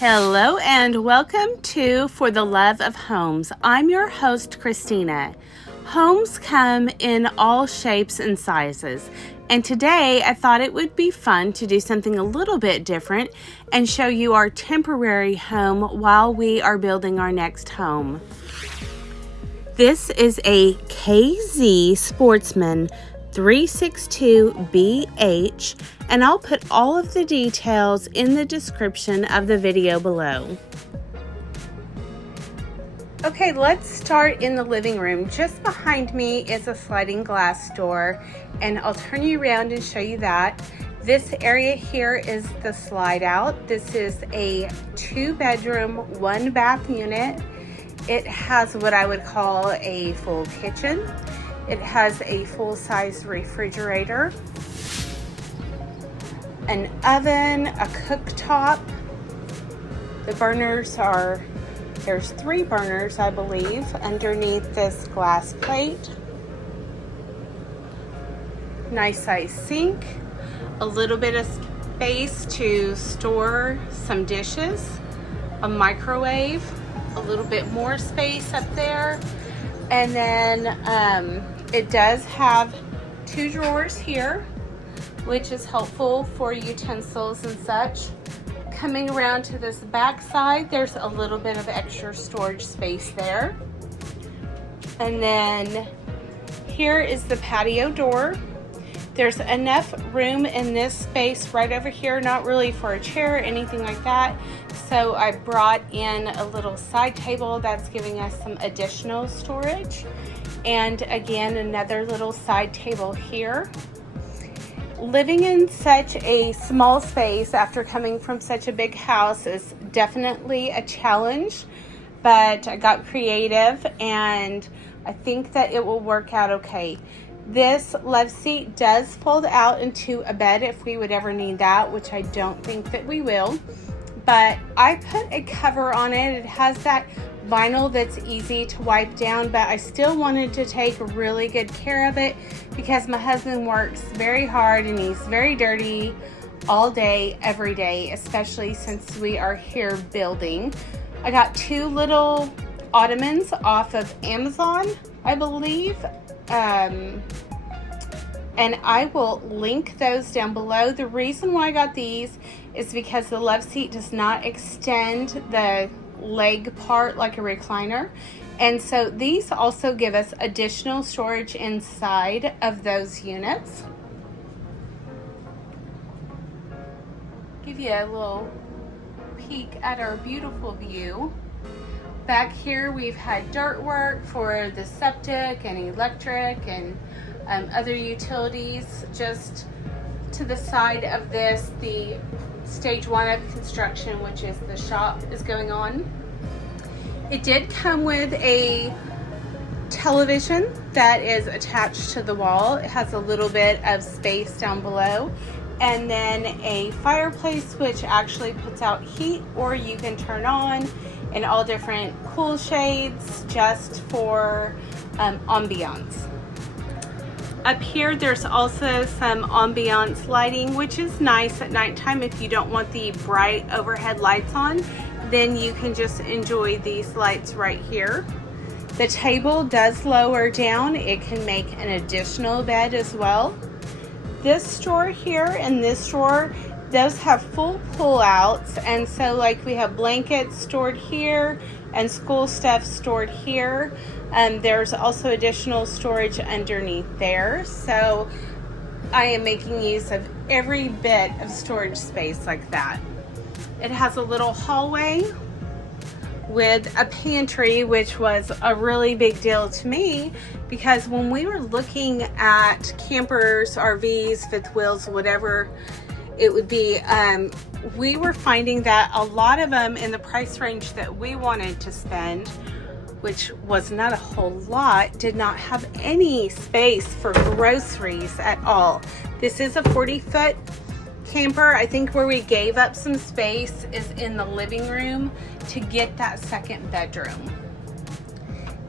Hello and welcome to For the Love of Homes. I'm your host, Christina. Homes come in all shapes and sizes, and today I thought it would be fun to do something a little bit different and show you our temporary home while we are building our next home. This is a KZ Sportsmen 362BH, and I'll put all of the details in the description of the video below. Okay, let's start in the living room. Just behind me is a sliding glass door, and I'll turn you around and show you that. This area here is the slide out. This is a 2-bedroom, 1-bath unit. It has what I would call a full kitchen. It has a full-size refrigerator, an oven, a cooktop. The burners are, there's 3 burners, I believe, underneath this glass plate. Nice size sink, a little bit of space to store some dishes, a microwave, a little bit more space up there. And then it does have 2 drawers here, which is helpful for utensils and such. Coming around to this back side, there's a little bit of extra storage space there. And then here is the patio door. There's enough room in this space right over here, not really for a chair or anything like that. So I brought in a little side table that's giving us some additional storage. And again, another little side table here. Living in such a small space after coming from such a big house is definitely a challenge, but I got creative and I think that it will work out okay. This love seat does fold out into a bed if we would ever need that, which I don't think that we will. But I put a cover on it. It has that vinyl that's easy to wipe down, but I still wanted to take really good care of it because my husband works very hard and he's very dirty all day, every day, especially since we are here building. I got 2 little ottomans off of Amazon, I believe. And I will link those down below. The reason why I got these is because the love seat does not extend the leg part like a recliner. And so these also give us additional storage inside of those units. Give you a little peek at our beautiful view. Back here we've had dirt work for the septic and electric and other utilities. Just to the side of this, the stage 1 of construction, which is the shop, is going on. It did come with a television that is attached to the wall. It has a little bit of space down below, and then a fireplace which actually puts out heat, or you can turn on in all different cool shades just for ambiance. Up here there's also some ambiance lighting, which is nice at nighttime. If you don't want the bright overhead lights on, then you can just enjoy these lights right here. The table does lower down. It can make an additional bed as well. This drawer here and this drawer, those have full pull-outs, and so like we have blankets stored here and school stuff stored here. There's also additional storage underneath there. So I am making use of every bit of storage space like that. It has a little hallway with a pantry, which was a really big deal to me because when we were looking at campers, RVs, fifth wheels, whatever it would be, we were finding that a lot of them in the price range that we wanted to spend, which was not a whole lot, did not have any space for groceries at all. This is a 40-foot camper. I think where we gave up some space is in the living room to get that second bedroom.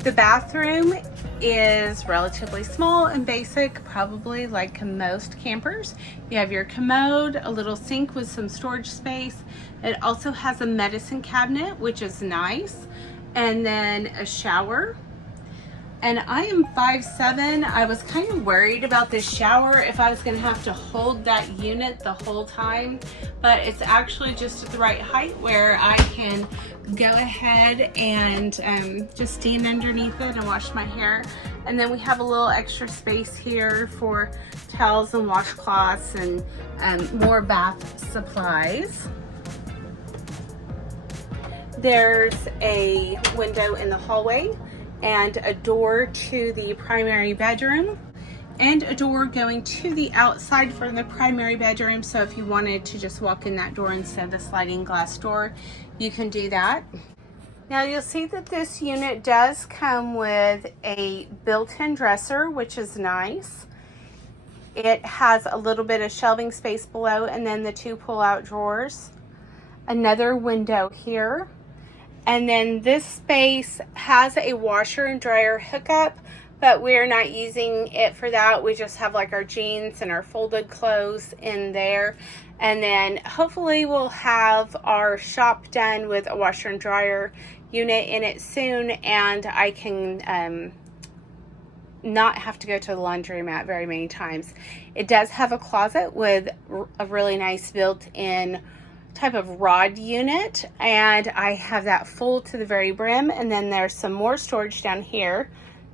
The bathroom is relatively small and basic, probably like most campers. You have your commode, a little sink with some storage space. It also has a medicine cabinet, which is nice, and then a shower. And I am 5'7". I was kind of worried about this shower if I was going to have to hold that unit the whole time, but it's actually just at the right height where I can go ahead and just stand underneath it and wash my hair. And then we have a little extra space here for towels and washcloths and more bath supplies. There's a window in the hallway and a door to the primary bedroom and a door going to the outside from the primary bedroom. So if you wanted to just walk in that door instead of the sliding glass door, you can do that. Now you'll see that this unit does come with a built-in dresser, which is nice. It has a little bit of shelving space below and then the 2 pull-out drawers. Another window here. And then this space has a washer and dryer hookup, but we're not using it for that. We just have like our jeans and our folded clothes in there. And then hopefully we'll have our shop done with a washer and dryer unit in it soon, and I can not have to go to the laundromat very many times. It does have a closet with a really nice built-in type of rod unit, and I have that full to the very brim, and then there's some more storage down here.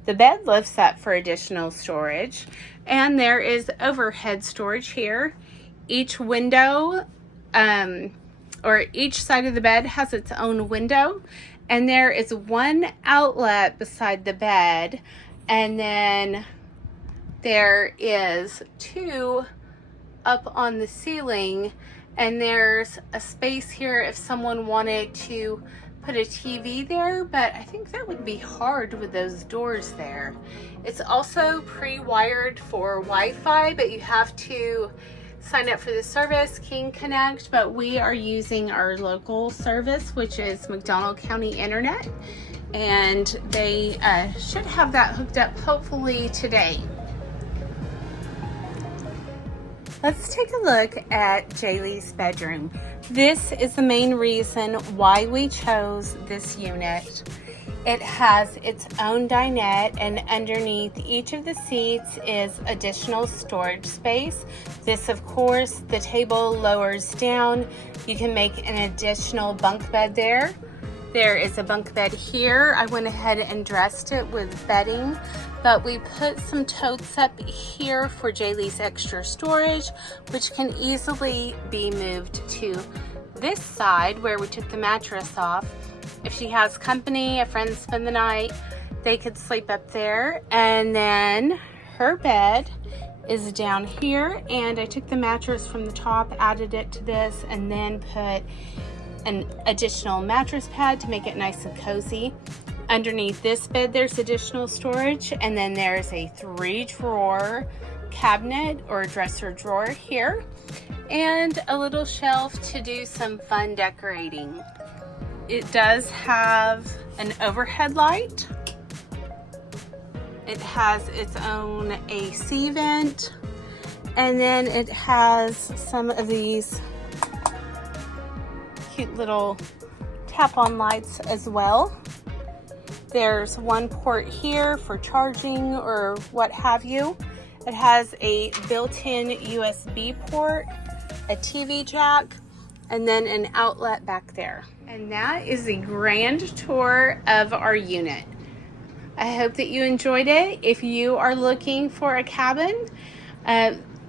The bed lifts up for additional storage, and there is overhead storage here. Each window or each side of the bed has its own window, and there is one outlet beside the bed, and then there is 2 up on the ceiling. And there's a space here if someone wanted to put a TV there, but I think that would be hard with those doors there. It's also pre-wired for Wi-Fi, but you have to sign up for the service, King Connect, but we are using our local service, which is McDonald County Internet, and they should have that hooked up hopefully today. Let's take a look at Jaylee's bedroom. This is the main reason why we chose this unit. It has its own dinette, and underneath each of the seats is additional storage space. This, of course, the table lowers down. You can make an additional bunk bed there. There is a bunk bed here. I went ahead and dressed it with bedding, but we put some totes up here for Jaylee's extra storage, which can easily be moved to this side where we took the mattress off. If she has company, a friend spend the night, they could sleep up there. And then her bed is down here, and I took the mattress from the top, added it to this, and then put an additional mattress pad to make it nice and cozy. Underneath this bed there's additional storage, and then there's a 3-drawer cabinet or dresser drawer here, and a little shelf to do some fun decorating. It does have an overhead light. It has its own AC vent, and then it has some of these cute little tap-on lights as well. There's one port here for charging or what have you. It has a built-in USB port, a TV jack, and then an outlet back there. And that is a grand tour of our unit. I hope that you enjoyed it. If you are looking for a cabin,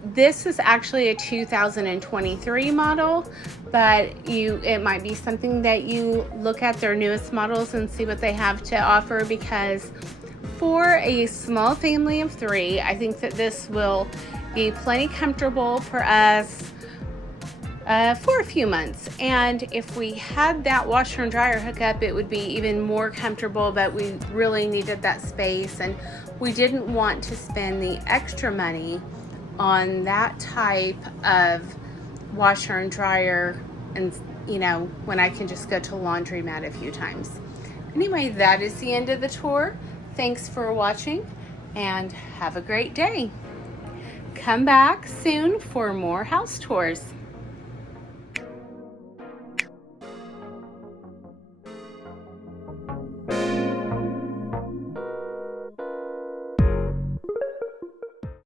this is actually a 2023 model, but it might be something that you look at their newest models and see what they have to offer, because for a small family of 3, I think that this will be plenty comfortable for us for a few months. And if we had that washer and dryer hookup, it would be even more comfortable, but we really needed that space, and we didn't want to spend the extra money on that type of washer and dryer, and when I can just go to laundromat a few times. Anyway, that is the end of the tour. Thanks for watching and have a great day. Come back soon for more house tours.